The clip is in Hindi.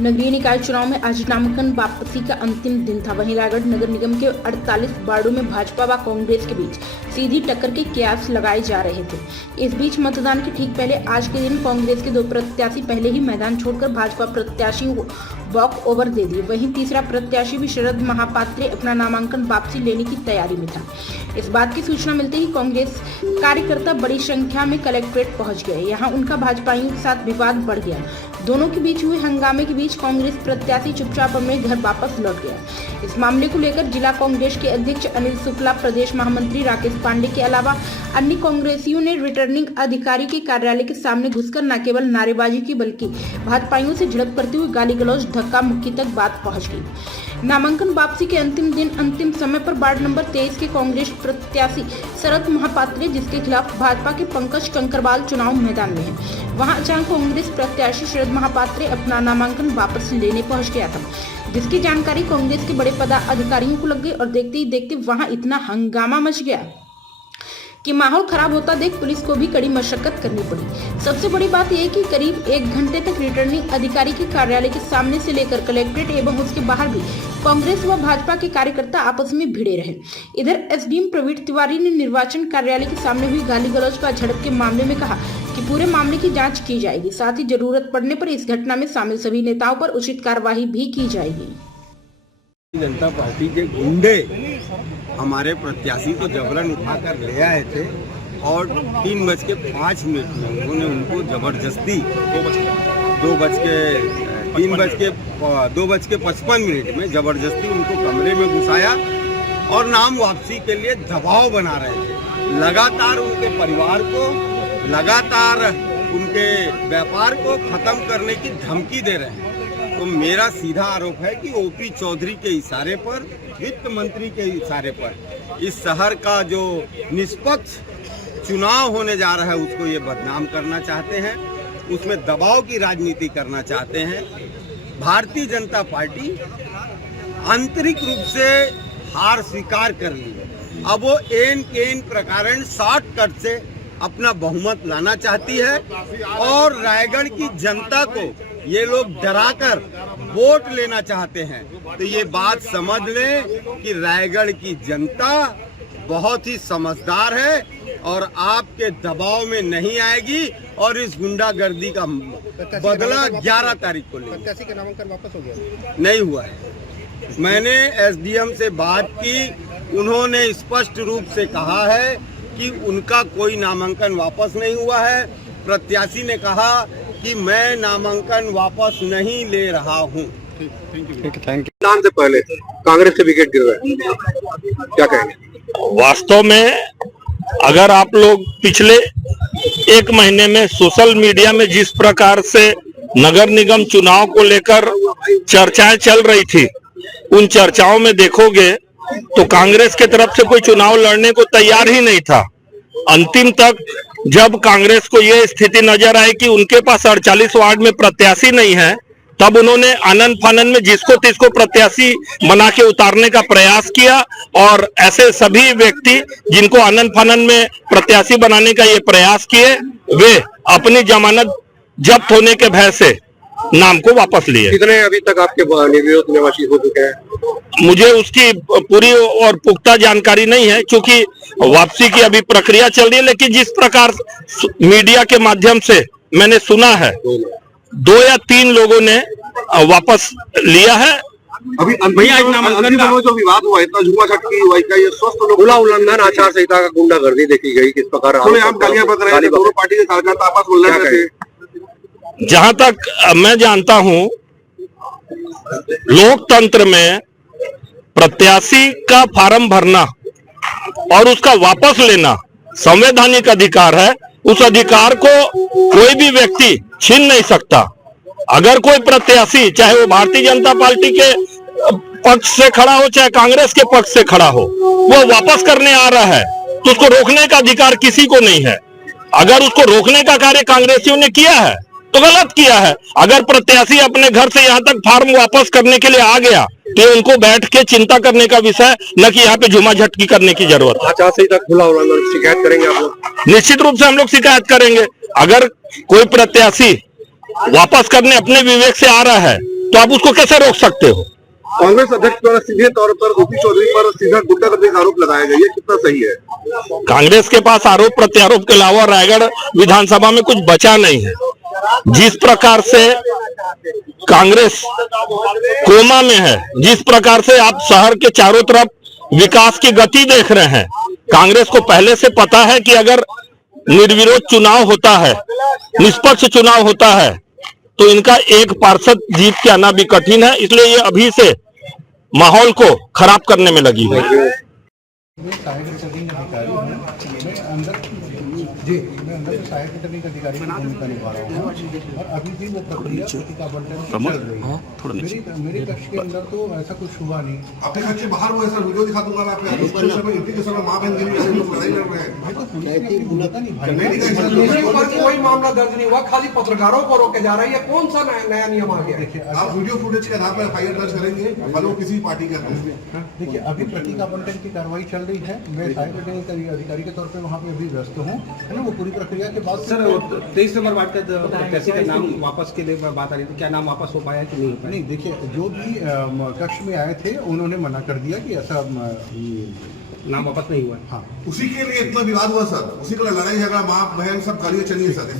नगरीय निकाय चुनाव में आज नामांकन वापसी का अंतिम दिन था। वहीं रायगढ़ नगर निगम के 48 वार्डों में भाजपा व कांग्रेस के बीच सीधी टक्कर के कयास लगाए जा रहे थे। इस बीच मतदान के ठीक पहले आज के दिन कांग्रेस के 2 प्रत्याशी पहले ही मैदान छोड़कर भाजपा प्रत्याशियों को वॉक ओवर दे दिए। वहीं तीसरा प्रत्याशी भी शरद महापात्रे अपना नामांकन वापसी लेने की तैयारी में था। इस बात की सूचना मिलते ही कांग्रेस कार्यकर्ता बड़ी संख्या में कलेक्ट्रेट पहुंच गए। यहां उनका भाजपाइयों के साथ विवाद बढ़ गया। दोनों के बीच हुए हंगामे के बीच कांग्रेस प्रत्याशी चुपचाप अपने घर वापस लौट गया। इस मामले को लेकर जिला कांग्रेस के अध्यक्ष अनिल शुक्ला, प्रदेश महामंत्री राकेश पांडे के अलावा अन्य कांग्रेसियों ने रिटर्निंग अधिकारी के कार्यालय के सामने घुसकर न केवल नारेबाजी की बल्कि भाजपाइयों से झड़प करते हुए गाली गलौज, धक्का मुक्की तक बात पहुंच गई। नामांकन वापसी के अंतिम दिन अंतिम समय पर वार्ड नंबर 23 के कांग्रेस प्रत्याशी शरद महापात्रे, जिसके खिलाफ भाजपा के पंकज कंकरवाल चुनाव मैदान में है, वहां अचानक कांग्रेस प्रत्याशी शरद महापात्रे अपना नामांकन वापस लेने पहुंच गया था, जिसकी जानकारी कांग्रेस के बड़े पदाधिकारियों को लग गई और देखते ही देखते वहां इतना हंगामा मच गया कि माहौल खराब होता देख पुलिस को भी कड़ी मशक्कत करनी पड़ी। सबसे बड़ी बात यह कि करीब 1 घंटे तक रिटर्निंग अधिकारी के कार्यालय के सामने से लेकर कलेक्ट्रेट एवं उसके बाहर भी कांग्रेस व भाजपा के कार्यकर्ता आपस में भिड़े रहे। इधर एसडीएम प्रवीण तिवारी ने निर्वाचन कार्यालय के सामने हुई गाली गलौज व झड़प के मामले में कहा कि पूरे मामले की जांच की जाएगी, साथ ही जरूरत पड़ने पर इस घटना में शामिल सभी नेताओं पर उचित कार्यवाही भी की जाएगी। जनता पार्टी के गुंडे हमारे प्रत्याशी को जबरन उठाकर ले आए थे और 3:05 में उन्होंने उनको जबरदस्ती 2:55 में जबरदस्ती उनको कमरे में घुसाया और नाम वापसी के लिए दबाव बना रहे थे। लगातार उनके परिवार को, लगातार उनके व्यापार को खत्म करने की धमकी दे रहे हैं। तो मेरा सीधा आरोप है कि ओपी चौधरी के इशारे पर, वित्त मंत्री के इशारे पर इस शहर का जो निष्पक्ष चुनाव होने जा रहा है उसको ये बदनाम करना चाहते हैं, उसमें दबाव की राजनीति करना चाहते हैं। भारतीय जनता पार्टी आंतरिक रूप से हार स्वीकार कर ली है। अब वो एन केन प्रकार शॉर्टकट से अपना बहुमत लाना चाहती है और रायगढ़ की जनता को ये लोग डराकर वोट लेना चाहते हैं। तो ये बात समझ लें कि रायगढ़ की जनता बहुत ही समझदार है और आपके दबाव में नहीं आएगी और इस गुंडागर्दी का बदला 11 तारीख को लेंगे। प्रत्याशी का नामांकन वापस हो गया? नहीं हुआ है। मैंने एसडीएम से बात की, उन्होंने स्पष्ट रूप से कहा है कि उनका कोई नामांकन वापस नहीं हुआ है। प्रत्याशी ने कहा कि मैं नामांकन वापस नहीं ले रहा हूं। Thank you. नाम से पहले कांग्रेस से विकेट गिर रहा है, क्या कहेंगे? वास्तव में अगर आप लोग पिछले 1 महीने में सोशल मीडिया में जिस प्रकार से नगर निगम चुनाव को लेकर चर्चाएं चल रही थी, उन चर्चाओं में देखोगे तो कांग्रेस के तरफ से कोई चुनाव लड़ने को तैयार ही नहीं था। अंतिम तक जब कांग्रेस को यह स्थिति नजर आई कि उनके पास 48 वार्ड में प्रत्याशी नहीं है, तब उन्होंने आनन फानन में जिसको तिसको प्रत्याशी बना के उतारने का प्रयास किया और ऐसे सभी व्यक्ति जिनको आनन फानन में प्रत्याशी बनाने का ये प्रयास किए, वे अपनी जमानत जब्त होने के भय से नाम को वापस लिए। कितने अभी तक आपके निर्विरोध निवासी हो चुके हैं? मुझे उसकी पूरी और पुख्ता जानकारी नहीं है, क्योंकि वापसी की अभी प्रक्रिया चल रही है। लेकिन जिस प्रकार मीडिया के माध्यम से मैंने सुना है, 2 या 3 लोगों ने वापस लिया है। अभी भैया जो विवाद हुआ, इतना झूमाझटकी हुआ, ये स्वस्थ लोग खुला उल्लंघन आचार संहिता का गुंडागर्दी देखी गई, किस प्रकार आप गालियां बक रहे हैं, दोनों पार्टी के कार्यकर्ता आपस में लड़ रहे थे। जहां तक मैं जानता हूं, लोकतंत्र में प्रत्याशी का फार्म भरना और उसका वापस लेना संवैधानिक अधिकार है। उस अधिकार को कोई भी व्यक्ति छीन नहीं सकता। अगर कोई प्रत्याशी, चाहे वो भारतीय जनता पार्टी के पक्ष से खड़ा हो चाहे कांग्रेस के पक्ष से खड़ा हो, वो वापस करने आ रहा है तो उसको रोकने का अधिकार किसी को नहीं है। अगर उसको रोकने का कार्य कांग्रेसियों ने किया है तो गलत किया है। अगर प्रत्याशी अपने घर से यहाँ तक फार्म वापस करने के लिए आ गया तो उनको बैठ के चिंता करने का विषय, न कि यहाँ पे झुमाझटकी करने की जरूरत है। आचार संहिता खुला उल्लंघन शिकायत करेंगे आप लोग? निश्चित रूप से हम लोग शिकायत करेंगे। अगर कोई प्रत्याशी वापस करने अपने विवेक से आ रहा है तो आप उसको कैसे रोक सकते हो? कांग्रेस अध्यक्ष द्वारा सीधे तौर पर ओपी चौधरी पर सीधा गुंडागर्दी का आरोप लगाया गया, ये कितना सही है? कांग्रेस के पास आरोप प्रत्यारोप के अलावा रायगढ़ विधानसभा में कुछ बचा नहीं है। जिस प्रकार से कांग्रेस कोमा में है, जिस प्रकार से आप शहर के चारों तरफ विकास की गति देख रहे हैं, कांग्रेस को पहले से पता है कि अगर निर्विरोध चुनाव होता है, निष्पक्ष चुनाव होता है, तो इनका एक पार्षद जीत के आना भी कठिन है। इसलिए ये अभी से माहौल को खराब करने में लगी है। मैं अंदर सहायक रिटर्निंग अधिकारी की भूमिका निभा रहा हूँ और अभी भी वो प्रक्रिया प्रतिका बंटन चल रही है। मेरे कक्ष के अंदर तो ऐसा कुछ हुआ नहीं। अपने कक्ष के बाहर वो ऐसा वीडियो दिखा दूंगा मैं आपको, इंप्लीकेशन में मां बहन के लिए लोग लड़ाई लड़ रहे हैं। भाई तो पुलिस ने अपनी भूमिका निभाई है। कोई मामला दर्ज नहीं हुआ, खाली पत्रकारों को रोके जा रहा है। ये कौन सा नया नियम आ गया? देखिए आप वीडियो फुटेज के आधार पर एफआईआर दर्ज करेंगे, भले वो किसी पार्टी का हो। देखिए अभी प्रतिका बंटन की कार्रवाई चल रही है। मैं सहायक रिटर्निंग अधिकारी के तौर पर वहाँ पे अभी व्यस्त हूँ, है ना। वो पूरी प्रक्रिया के बाद सर 23 नंबर वार्ड का प्रत्याशी का नाम वापस के लिए बात आ रही थी, क्या नाम वापस हो पाया कि नहीं हो पाया? नहीं, देखिए जो भी कक्ष में आए थे उन्होंने मना कर दिया कि ऐसा नाम वापस नहीं हुआ। हाँ, उसी के लिए इतना विवाद हुआ सर, उसी के लिए लड़ाई झगड़ा, मां बहन सब गालियां चली है सर।